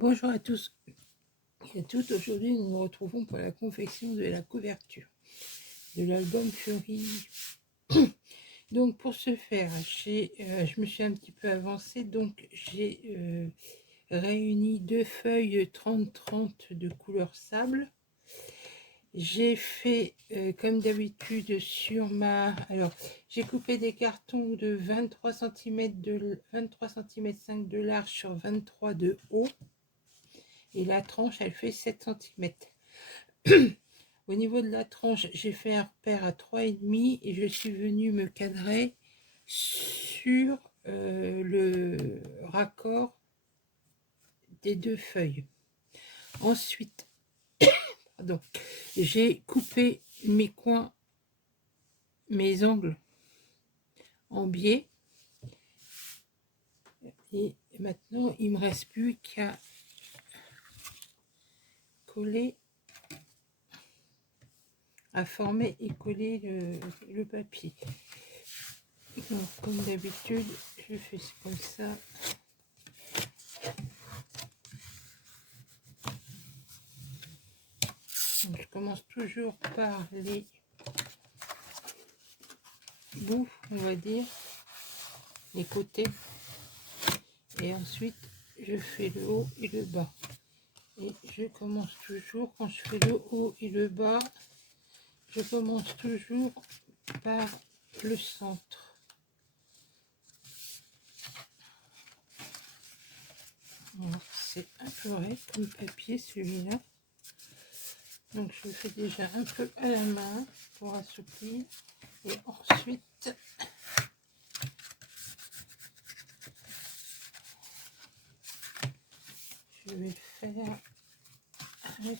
Bonjour à tous et à toutes. Aujourd'hui, nous nous retrouvons pour la confection de la couverture de l'album Fury. Donc, pour ce faire, je me suis un petit peu avancée. Donc, j'ai réuni deux feuilles 30-30 de couleur sable. J'ai fait, comme d'habitude, sur ma... Alors, j'ai coupé des cartons de 23 cm 5 de large sur 23 de haut. Et la tranche, elle fait 7 cm. Au niveau de la tranche, j'ai fait un repère à 3,5 et je suis venue me cadrer sur le raccord des deux feuilles. Ensuite, j'ai coupé mes coins, mes angles en biais. Et maintenant, il me reste plus qu'à coller, à former et coller le papier. Donc, comme d'habitude, je fais comme ça. Donc, je commence toujours par les bouts, on va dire, les côtés, et ensuite je fais le haut et le bas. Et je commence toujours, quand je fais le haut et le bas, je commence toujours par le centre. C'est un peu raide comme papier celui-là, donc je le fais déjà un peu à la main pour assouplir, et ensuite je vais faire avec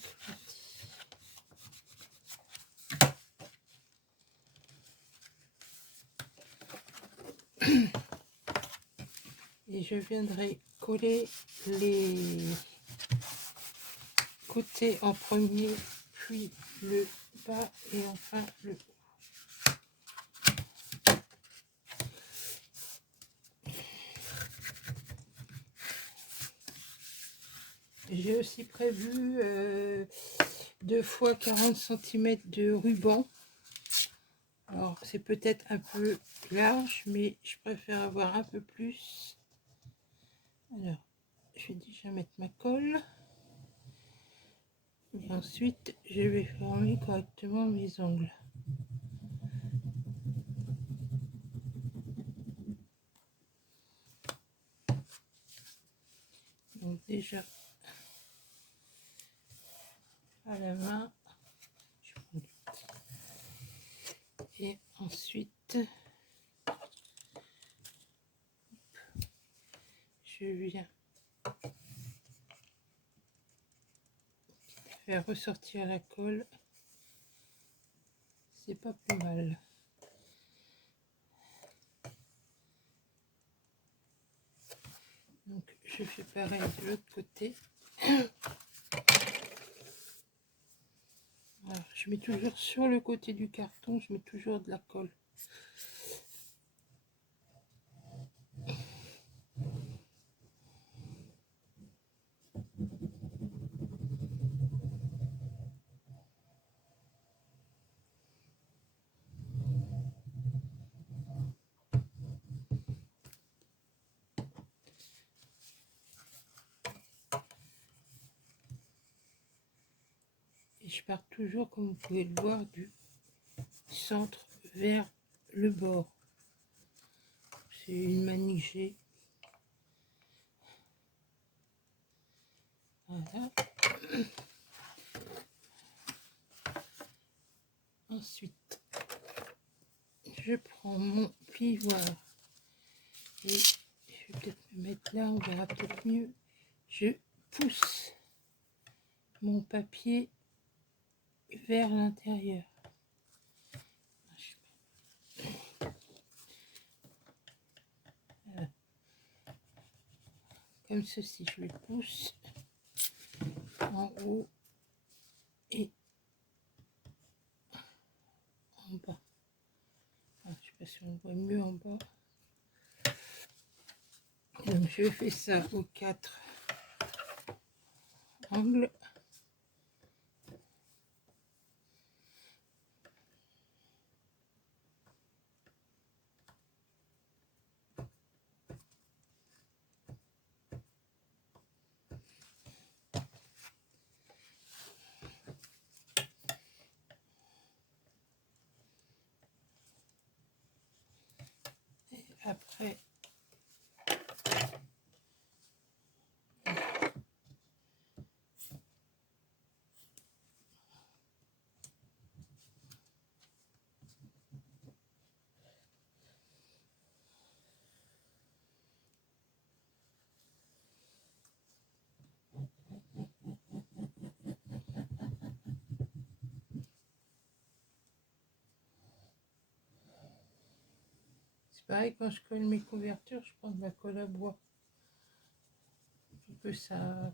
et je viendrai coller les côtés en premier, puis le bas et enfin le haut. J'ai aussi prévu 2 fois 40 cm de ruban. Alors c'est peut-être un peu large, mais je préfère avoir un peu plus. Alors je vais déjà mettre ma colle. Et ensuite je vais former correctement mes ongles. Donc déjà à la main, et ensuite je viens faire ressortir la colle. C'est pas plus mal. Donc je fais pareil de l'autre côté. Alors, je mets toujours sur le côté du carton, je mets toujours de la colle. Et je pars toujours, comme vous pouvez le voir, du centre vers le bord. C'est une manie que j'ai. Voilà. Ensuite, je prends mon plioir et je vais peut-être me mettre là, on verra peut-être mieux. Je pousse mon papier vers l'intérieur. Voilà. Comme ceci, je le pousse en haut et en bas. Alors, je ne sais pas si on voit mieux en bas. Donc je fais ça aux 4 angle. Et après, c'est pareil, quand je colle mes couvertures, je prends de la colle à bois. Que ça...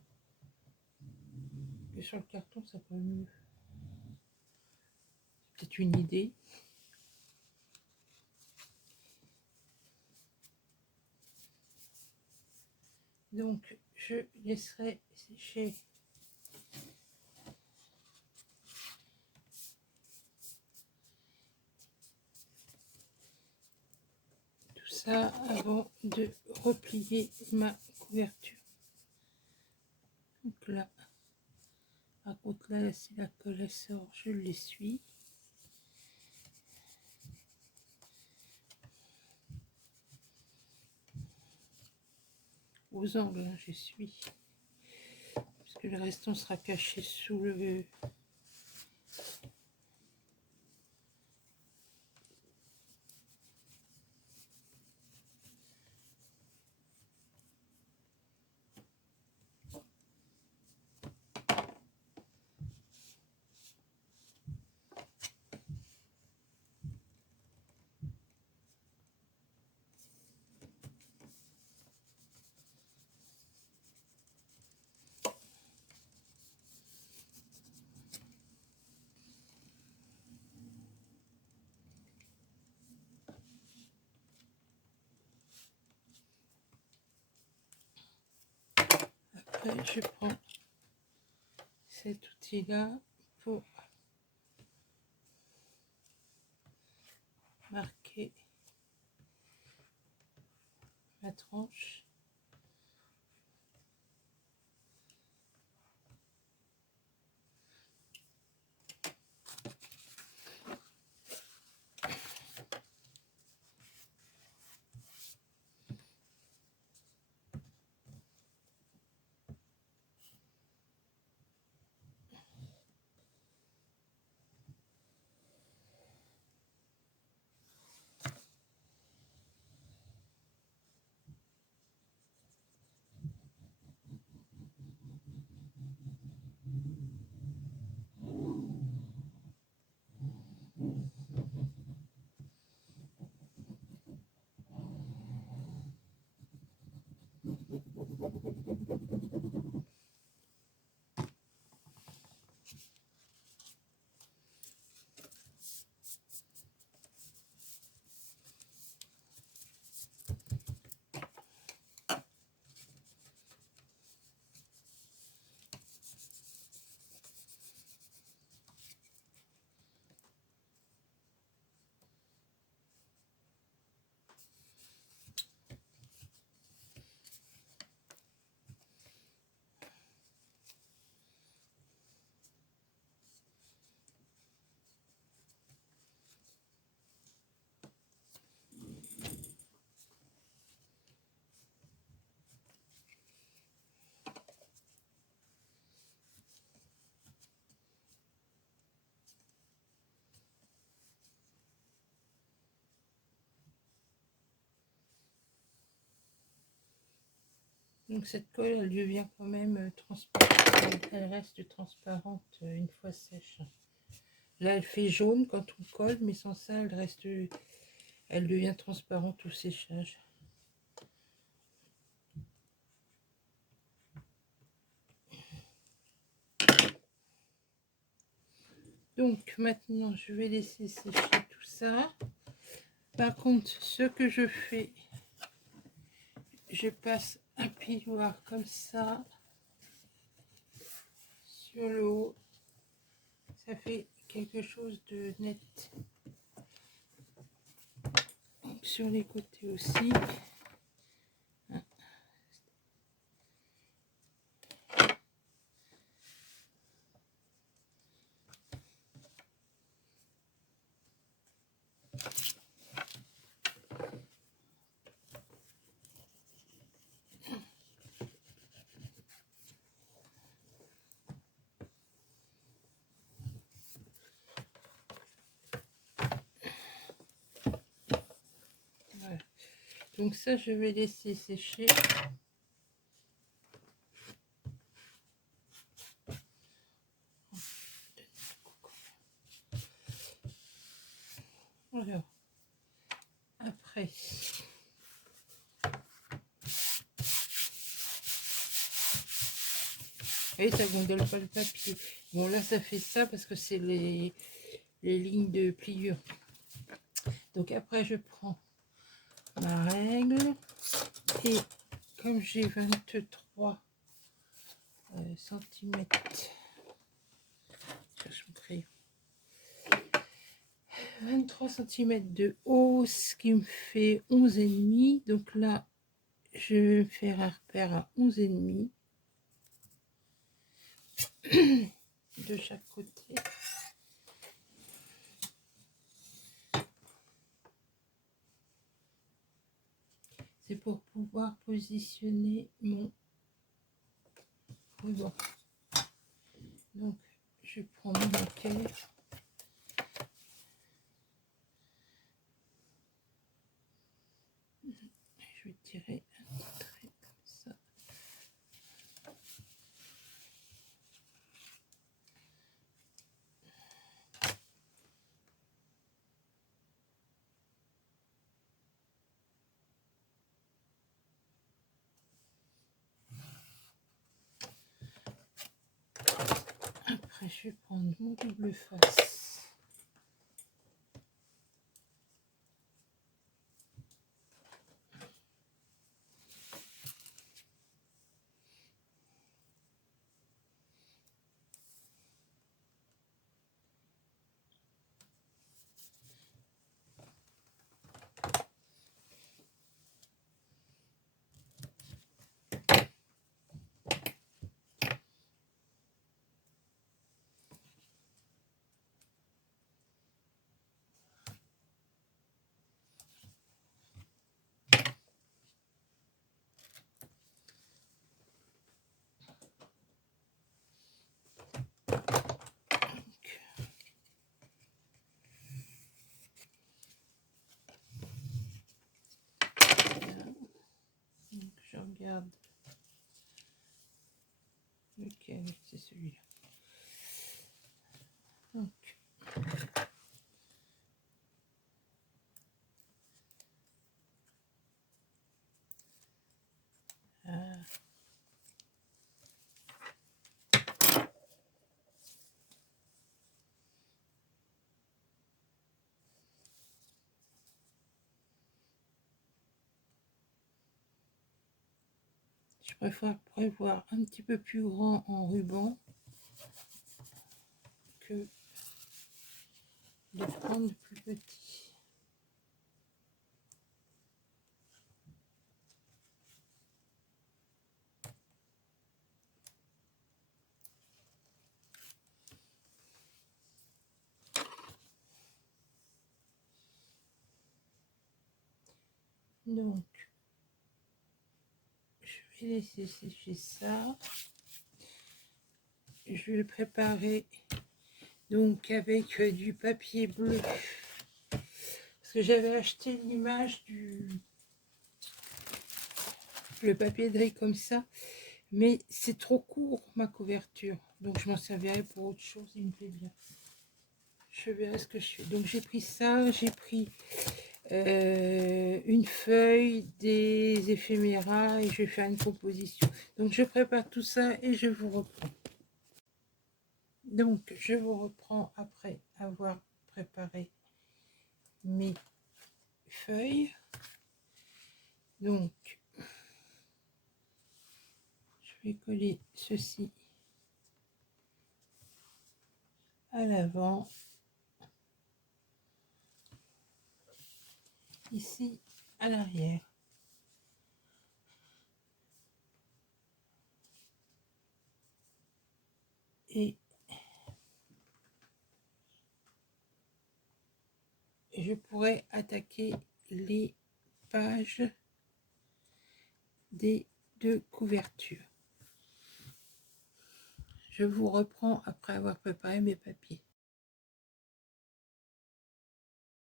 que sur le carton, ça colle mieux. C'est peut-être une idée. Donc, je laisserai sécher tout ça avant de replier ma couverture. Donc là, par contre là, si la colle elle sort, je l'essuie. Aux angles, hein, j'essuie. Parce que le restant sera caché sous le... Après, je prends cet outil-là pour marquer ma tranche. Donc cette colle, elle devient quand même transparente. Elle reste transparente une fois sèche. Là, elle fait jaune quand on colle, mais sans ça, elle reste, elle devient transparente au séchage. Donc maintenant, je vais laisser sécher tout ça. Par contre, ce que je fais, je passe un piloir comme ça sur le haut, ça fait quelque chose de net. Sur les côtés aussi. Voilà. Donc ça, je vais laisser sécher. Alors, après, et ça gondole pas le papier. Bon, là, ça fait ça parce que c'est les lignes de pliure. Donc après, je prends ma règle et comme j'ai 23 cm, cherche mon crayon, 23 cm de haut, ce qui me fait 11,5. Donc là, je vais faire un repère à 11,5 de chaque côté. C'est pour pouvoir positionner mon ruban. Donc, je prends mon marqueur. Je vais tirer un trait comme ça. Après, je vais prendre mon double face. Donc, je regarde lequel, c'est celui-là. Donc, je préfère prévoir un petit peu plus grand en ruban que de prendre plus petit. Donc, je vais laisser sécher ça. Je vais le préparer donc avec du papier bleu. Parce que j'avais acheté l'image le papier de riz comme ça. Mais c'est trop court ma couverture. Donc je m'en servirai pour autre chose. Il me plaît bien. Je verrai ce que je fais. Donc j'ai pris ça. J'ai pris une feuille, des éphéméras et je vais faire une composition. Donc je prépare tout ça et je vous reprends. Donc je vous reprends après avoir préparé mes feuilles. Donc je vais coller ceci à l'avant, ici à l'arrière. Et je pourrais attaquer les pages des deux couvertures. Je vous reprends après avoir préparé mes papiers.